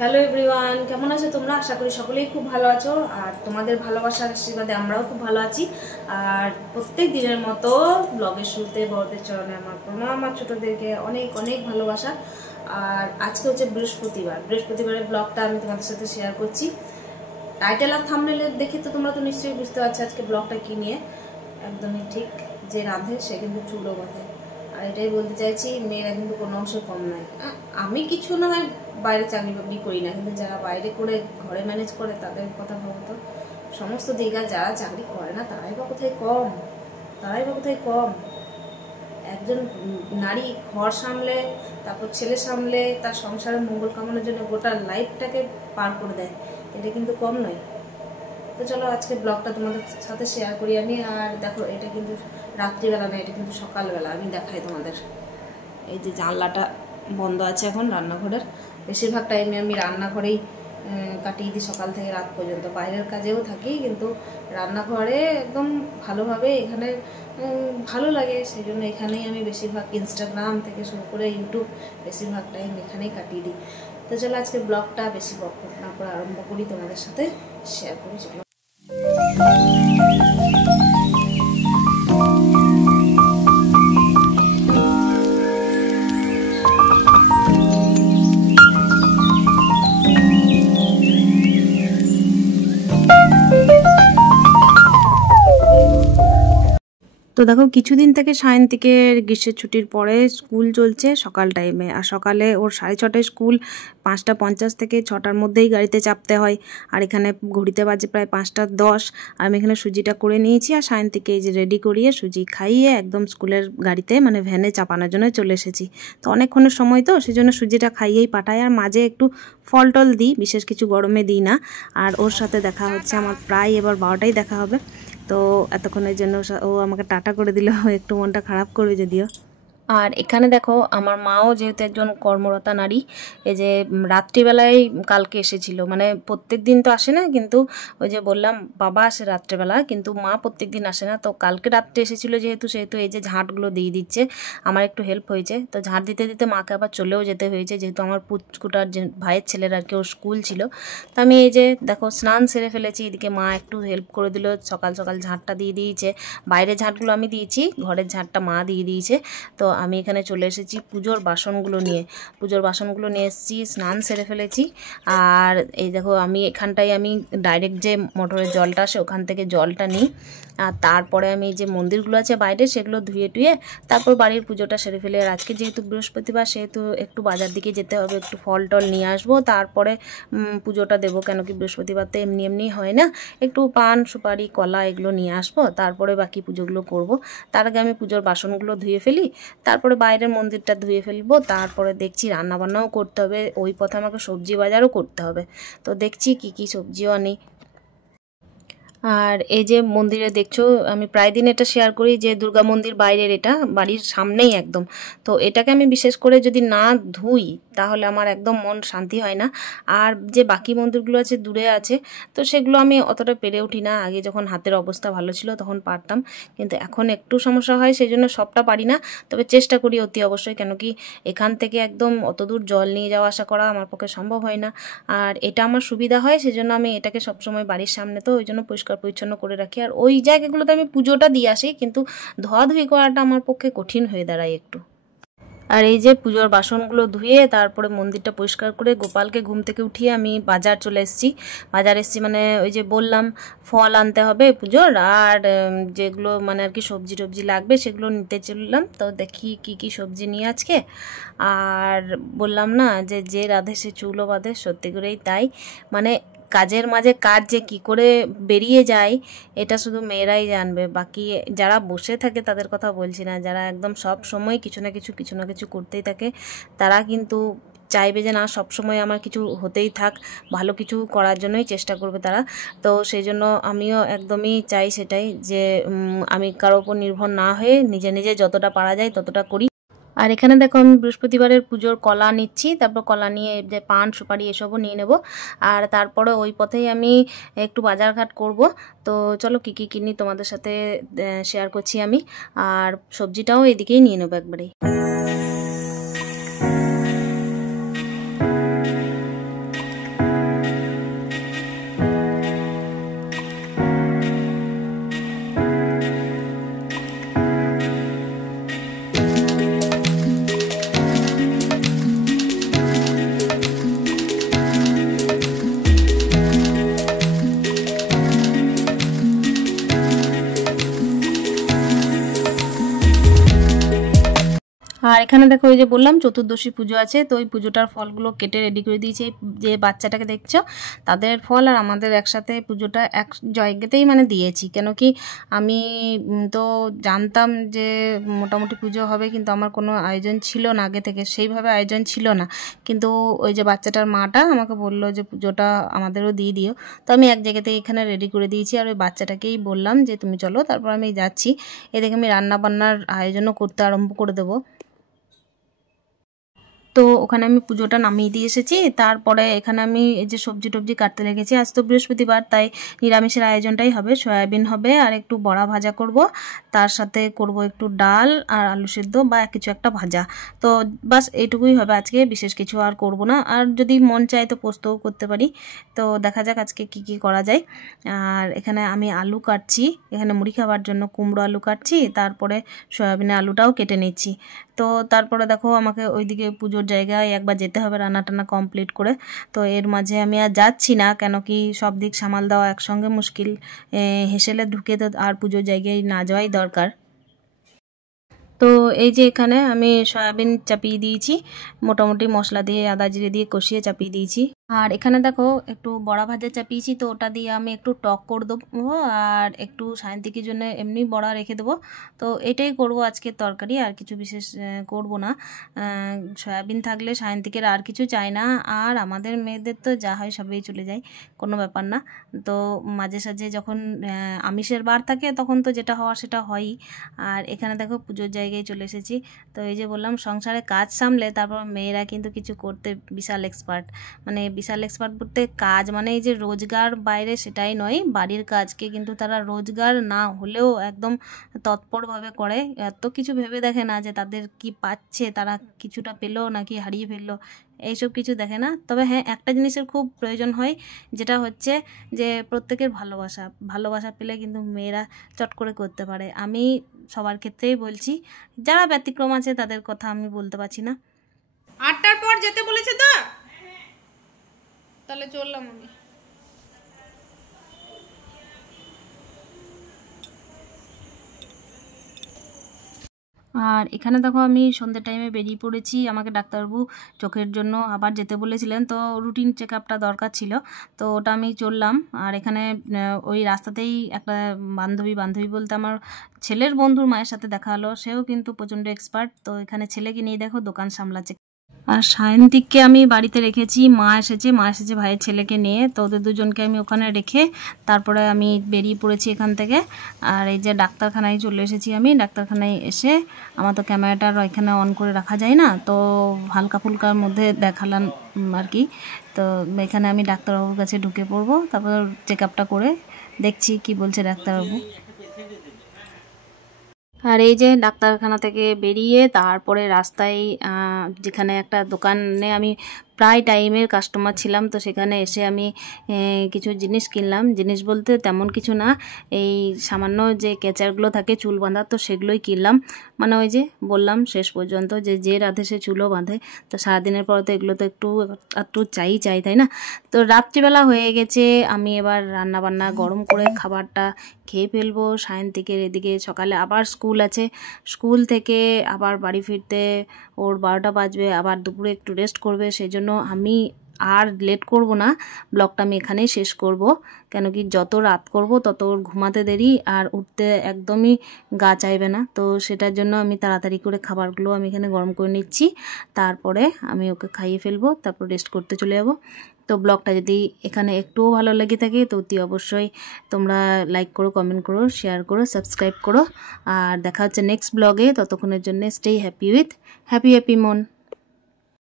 Hello everyone, কেমন আছো তোমরা? আশা করি সকলেই খুব ভালো আছো। আর তোমাদের ভালোবাসার আশীর্বাদে আমরাও খুব ভালো আছি। আর প্রত্যেক দিনের মতো ব্লগের শুরুতে বড়দের চরণে আমার প্রণাম, আমার ছোটদেরকে অনেক অনেক ভালোবাসা। আর আজকে হচ্ছে বৃহস্পতিবারের ব্লগটা আমি তোমাদের সাথে শেয়ার করছি। টাইটেল আর থাম্বনেল দেখে তো তোমরা তো নিশ্চয়ই বুঝতে পারছো আজকে ব্লগটা কি নিয়ে। একদমই ঠিক, যে রাঁধে সে কিন্তু চুলো বাঁধে। আর এটাই বলতে চাইছি, মেয়েরা কিন্তু কোনো অংশে কম নয়। আমি কিছু না হয় বাইরে চাকরি বাকরি করি না, কিন্তু যারা বাইরে করে ঘরে ম্যানেজ করে তাদের কথা ভাবতো। সমস্ত দিকে যারা চাকরি করে না তারাই বা কোথায় কম। একজন নারী ঘর সামলে, তারপর ছেলে সামলে, তার সংসারের মঙ্গল কামনার জন্য গোটা লাইফটাকে পার করে দেয়, এটা কিন্তু কম নয়। তো চলো আজকে ব্লগটা তোমাদের সাথে শেয়ার করি আমি। আর দেখো, এটা কিন্তু রাত্রিবেলা না, এটা কিন্তু সকালবেলা। আমি দেখাই তোমাদের। এই যে জানলাটা বন্ধ আছে এখন রান্নাঘরের, বেশিরভাগ টাইমে আমি রান্নাঘরেই কাটিয়ে দিই সকাল থেকে রাত পর্যন্ত। বাইরের কাজেও থাকি, কিন্তু রান্নাঘরে একদম ভালোভাবে এখানে ভালো লাগে, সেই জন্য এখানেই আমি বেশিরভাগ ইনস্টাগ্রাম থেকে শুরু করে ইউটিউব বেশিরভাগ টাইম এখানেই কাটিয়ে দিই। তো চলো আজকে ব্লগটা বেশি বক না করে আরম্ভ করি, তোমাদের সাথে শেয়ার করি। চলো। তো দেখো, কিছুদিন থেকে সায়ন্তিকের গ্রীষ্মের ছুটির পরে স্কুল চলছে সকাল টাইমে। আর সকালে ওর 6:30টায় স্কুল, 5:50 থেকে 6টার মধ্যেই গাড়িতে চাপতে হয়। আর এখানে ঘড়িতে বাজে প্রায় 5:10। আর আমি এখানে সুজিটা করে নিয়েছি, আর সায়ন্তিকে এই যে রেডি করিয়ে সুজি খাইয়ে একদম স্কুলের গাড়িতে মানে ভ্যানে চাপানোর জন্য চলে এসেছি। তো অনেকক্ষণের সময়, তো সেই জন্য সুজিটা খাইয়েই পাঠাই। আর মাঝে একটু ফল টল দিই, বিশেষ কিছু গরমে দিই না। আর ওর সাথে দেখা হচ্ছে আমার প্রায় এবার 12টায় দেখা হবে। তো এতক্ষণের জন্য ও আমাকে টাটা করে দিল, একটু মনটা খারাপ করবে যদিও। আর এখানে দেখো, আমার মাও যেহেতু একজন কর্মরতা নারী, এই যে রাত্রিবেলায় কালকে এসেছিল। মানে প্রত্যেক দিন তো আসে না, কিন্তু ওই যে বললাম বাবা আসে রাত্রেবেলা, কিন্তু মা প্রত্যেক দিন আসে না। তো কালকে রাত্রে এসেছিলো সেহেতু এই যে ঝাঁটগুলো দিয়ে দিচ্ছে, আমার একটু হেল্প হয়েছে। তো ঝাঁট দিতে দিতে মাকে আবার চলেও যেতে হয়েছে, যেহেতু আমার পুচকুটার যে ভাইয়ের ছেলের আর কি ওর স্কুল ছিল। তো আমি এই যে দেখো স্নান সেরে ফেলেছি, এদিকে মা একটু হেল্প করে দিল, সকাল সকাল ঝাঁটটা দিয়ে দিয়েছে। বাইরের ঝাঁটগুলো আমি দিয়েছি, ঘরের ঝাঁটটা মা দিয়ে দিয়েছে। তো আমি এখানে চলে এসেছি পুজোর বাসনগুলো নিয়ে এসেছি, স্নান সেরে ফেলেছি। আর এই দেখো, আমি এখানটায় আমি ডাইরেক্ট যে মোটরের জলটা আসে ওখান থেকে জলটা নিই। আর তারপরে আমি যে মন্দিরগুলো আছে বাইরে সেগুলো ধুয়ে টুয়ে তারপর বাড়ির পুজোটা সেরে ফেলে। আর আজকে যেহেতু বৃহস্পতিবার, সেহেতু একটু বাজার দিকে যেতে হবে, একটু ফল টল নিয়ে আসবো, তারপরে পুজোটা দেবো। কেন কি বৃহস্পতিবার তো এমনি হয় না, একটু পান সুপারি কলা এগুলো নিয়ে আসবো, তারপরে বাকি পুজোগুলো করব। তার আগে আমি পুজোর বাসনগুলো ধুয়ে ফেলি, তারপরে বাইরের মন্দিরটা ধুয়ে ফেলবো। তারপরে দেখছি রান্নাবান্নাও করতে হবে, ওই পথে আমাকে সবজি বাজারও করতে হবে। তো দেখছি কি সবজিও আনি। আর এই যে মন্দিরে দেখছো, আমি প্রায় দিন এটা শেয়ার করি যে দুর্গা মন্দির বাইরের, এটা বাড়ির সামনেই একদম। তো এটাকে আমি বিশেষ করে যদি না ধুই তাহলে আমার একদম মন শান্তি হয় না। আর যে বাকি মন্দিরগুলো আছে দূরে আছে, তো সেগুলো আমি অতটা পেরে উঠি না। আগে যখন হাতের অবস্থা ভালো ছিল তখন পারতাম, কিন্তু এখন একটু সমস্যা হয়, সেই জন্য সবটা পারি না। তবে চেষ্টা করি অতি অবশ্যই, কেন কি এখান থেকে একদম অত দূর জল নিয়ে যাওয়া আসা করা আমার পক্ষে সম্ভব হয় না। আর এটা আমার সুবিধা হয়, সেজন্য আমি এটাকে সবসময় বাড়ির সামনে, তো ওই জন্য পরিষ্কার পরিচ্ছন্ন করে রাখি। আর ওই জায়গাগুলোতে আমি পুজোটা দিয়ে আসি, কিন্তু ধোয়াধুয়ি করাটা আমার পক্ষে কঠিন হয়ে দাঁড়ায় একটু। আর এই যে পুজোর বাসনগুলো ধুয়ে তারপরে মন্দিরটা পরিষ্কার করে গোপালকে ঘুম থেকে উঠিয়ে আমি বাজার চলে এসেছি। মানে ওই যে বললাম ফল আনতে হবে পুজোর, আর যেগুলো মানে আর কি সবজি টবজি লাগবে সেগুলো নিতে চললাম। তো দেখি কি সবজি নিয়ে আজকে। আর বললাম না যে রাধে সে চুলও বাঁধে, সত্যি করেই তাই। মানে কাজের মাঝে কাজ যে কি করে বেরিয়ে যায় এটা শুধু মেয়েরাই জানবে। বাকি যারা বসে থাকে তাদের কথা বলছি না, যারা একদম সব সময় কিছু না কিছু করতেই থাকে, তারা কিন্তু চাইবে যে না সবসময় আমার কিছু হতেই থাক, ভালো কিছু করার জন্যই চেষ্টা করবে তারা। তো সেই জন্য আমিও একদমই চাই সেটাই, যে আমি কারোর উপর নির্ভর না হয়ে নিজে যতটা পারা যায় ততটা করি। আর এখানে দেখো, আমি বৃহস্পতিবারের পুজোর কলা নিচ্ছি, তারপর কলা নিয়ে যে পান সুপারি এসবও নিয়ে নেব। আর তারপরে ওই পথেই আমি একটু বাজারঘাট করব। তো চলো কি কিনি তোমাদের সাথে শেয়ার করছি আমি। আর সবজিটাও এদিকেই নিয়ে নেবো একবারেই। আর এখানে দেখো ওই যে বললাম চতুর্দশী পুজো আছে, তো ওই পুজোটার ফলগুলো কেটে রেডি করে দিয়েছি। যে বাচ্চাটাকে দেখছো তাদের ফল আর আমাদের একসাথে পুজোটা এক জায়গাতেই মানে দিয়েছি। কেন কি আমি তো জানতাম যে মোটামুটি পুজো হবে, কিন্তু আমার কোনো আয়োজন ছিল না আগে থেকে, সেইভাবে আয়োজন ছিল না। কিন্তু ওই যে বাচ্চাটার মাটা আমাকে বললো যে পুজোটা আমাদেরও দিয়ে দিও, তো আমি এক জায়গাতেই এখানে রেডি করে দিয়েছি। আর ওই বাচ্চাটাকেই বললাম যে তুমি চলো, তারপর আমি যাচ্ছি। এদিকে আমি রান্না বান্নার আয়োজনও করতে আরম্ভ করে দেবো। তো ওখানে আমি পুজোটা নামিয়ে দিয়ে এসেছি। তারপরে এখানে আমি এই যে সবজি টবজি কাটতে লেগেছি। আজ তো বৃহস্পতিবার, তাই নিরামিষের আয়োজনটাই হবে। সয়াবিন হবে আর একটু বড়া ভাজা করব, তার সাথে করব একটু ডাল আর আলু সেদ্ধ বা কিছু একটা ভাজা। তো বাস এইটুকুই হবে আজকে, বিশেষ কিছু আর করব না। আর যদি মন চায় তো পোস্তও করতে পারি। তো দেখা যাক আজকে কি কি করা যায়। আর এখানে আমি আলু কাটছি, এখানে মুড়ি খাবার জন্য কুমড়ো আলু কাটছি, তারপরে সয়াবিনের আলুটাও কেটে নিচ্ছি। তো তারপরে দেখো আমাকে ওইদিকে পুজোর জায়গায় একবার যেতে হবে রান্না টান্না কমপ্লিট করে। তো এর মাঝে আমি আর যাচ্ছি না, কেন কি সব দিক সামাল দেওয়া একসঙ্গে মুশকিল। হেসেলে ঢুকে তো আর পুজোর জায়গায় না যাওয়াই দরকার। তো এই যে এখানে আমি সয়াবিন চাপিয়ে দিয়েছি, মোটামুটি মশলা দিয়ে আদা জিরে দিয়ে কষিয়ে চাপিয়ে দিয়েছি। আর এখানে দেখো একটু বড়া ভাজা চাপিয়েছি, তো ওটা দিয়ে আমি একটু টক করে দেবো আর একটু সায়ন্তিকের জন্য এমনি বড়া রেখে দেবো। তো এটাই করব আজকের তরকারি, আর কিছু বিশেষ করব না। সয়াবিন থাকলে সায়ন্তিকের আর কিছু চাই না, আর আমাদের মেয়েদের তো যা হয় সবই চলে যায়, কোনো ব্যাপার না। তো মাঝে সাঝে যখন আমিষের বার থাকে তখন তো যেটা হওয়ার সেটা হয়ই। আর এখানে দেখো পুজোর জায়গায় চলে এসেছি। তো এই যে বললাম সংসারে কাজ সামলে তারপর মেয়েরা কিন্তু কিছু করতে বিশাল এক্সপার্ট। মানে বিশাল এক্সপার্ট বলতে কাজ মানে এই যে রোজগার বাইরে সেটাই নয়, বাড়ির কাজকে কিন্তু তারা রোজগার না হলেও একদম তৎপরভাবে করে। এত কিছু ভেবে দেখে না যে তাদের কি পাচ্ছে, তারা কিছুটা পেলো নাকি হারিয়ে ফেললো, এইসব কিছু দেখে না। তবে হ্যাঁ, একটা জিনিসের খুব প্রয়োজন হয়, যেটা হচ্ছে যে প্রত্যেকের ভালোবাসা। ভালোবাসা পেলে কিন্তু মেয়েরা চট করে করতে পারে। আমি সবার ক্ষেত্রেই বলছি, যারা ব্যতিক্রম আছে তাদের কথা আমি বলতে পারছি না। 8টার পর যেতে বলেছে তো, তাহলে চললাম আমি। আর এখানে দেখো আমি সন্ধ্যে টাইমে বেরিয়ে পড়েছি। আমাকে ডাক্তারবাবু চোখের জন্য আবার যেতে বলেছিলেন, তো রুটিন চেক আপটা দরকার ছিল, তো ওটা আমি চললাম। আর এখানে ওই রাস্তাতেই একটা বান্ধবী বলতে আমার ছেলের বন্ধুর মায়ের সাথে দেখা হলো। সেও কিন্তু প্রচণ্ড এক্সপার্ট। তো এখানে ছেলেকে নিয়ে দেখো দোকান সামলাচ্ছে। আর সায়ন্তিককে আমি বাড়িতে রেখেছি, মা এসেছে ভাইয়ের ছেলেকে নিয়ে। তো ওদের দুজনকে আমি ওখানে রেখে তারপরে আমি বেরিয়ে পড়েছি এখান থেকে। আর এই যে ডাক্তারখানায় চলে এসেছি আমি। ডাক্তারখানায় এসে আমার তো ক্যামেরাটা এখানে অন করে রাখা যায় না, তো হালকা ফুলকার মধ্যে দেখালাম আর কি। তো এখানে আমি ডাক্তারবাবুর কাছে ঢুকে পড়বো, তারপর চেক আপটা করে দেখছি কি বলছে ডাক্তারবাবু। আর এই যে ডাক্তারখানা থেকে বেরিয়ে তারপরে রাস্তায় যেখানে একটা দোকানে আমি প্রায় টাইমের কাস্টমার ছিলাম, তো সেখানে এসে আমি কিছু জিনিস কিনলাম। জিনিস বলতে তেমন কিছু না, এই সামান্য যে কেচারগুলো থাকে চুল বাঁধার, তো সেগুলোই কিনলাম। মানে ওই যে বললাম শেষ পর্যন্ত যে রাধে সে চুলও বাঁধে, তো সারাদিনের পর তো এগুলো তো একটু চাই তাই না। তো রাত্রিবেলা হয়ে গেছে, আমি এবার রান্নাবান্না গরম করে খাবারটা খেয়ে ফেলবো। সায়ন্তিকের এদিকে সকালে আবার স্কুল আছে, স্কুল থেকে আবার বাড়ি ফিরতে ওর 12টা বাজবে, আবার দুপুরে একটু রেস্ট করবে। সেই জন্য আমি আর লেট করব না, ব্লগটা আমি এখানেই শেষ করব। কেন কি যত রাত করব তত ওর ঘুমাতে দেরি আর উঠতে একদমই গা চাইবে না। তো সেটার জন্য আমি তাড়াতাড়ি করে খাবারগুলো আমি এখানে গরম করে নিচ্ছি, তারপরে আমি ওকে খাইয়ে ফেলবো, তারপর রেস্ট করতে চলে যাব। তো ব্লগটা যদি এখানে একটুও ভালো লেগে থাকে তো অতি অবশ্যই তোমরা লাইক করো, কমেন্ট করো, শেয়ার করো, সাবস্ক্রাইব করো। আর দেখা হচ্ছে নেক্সট ব্লগে। ততক্ষণের জন্য স্টে হ্যাপি উইথ হ্যাপি মন।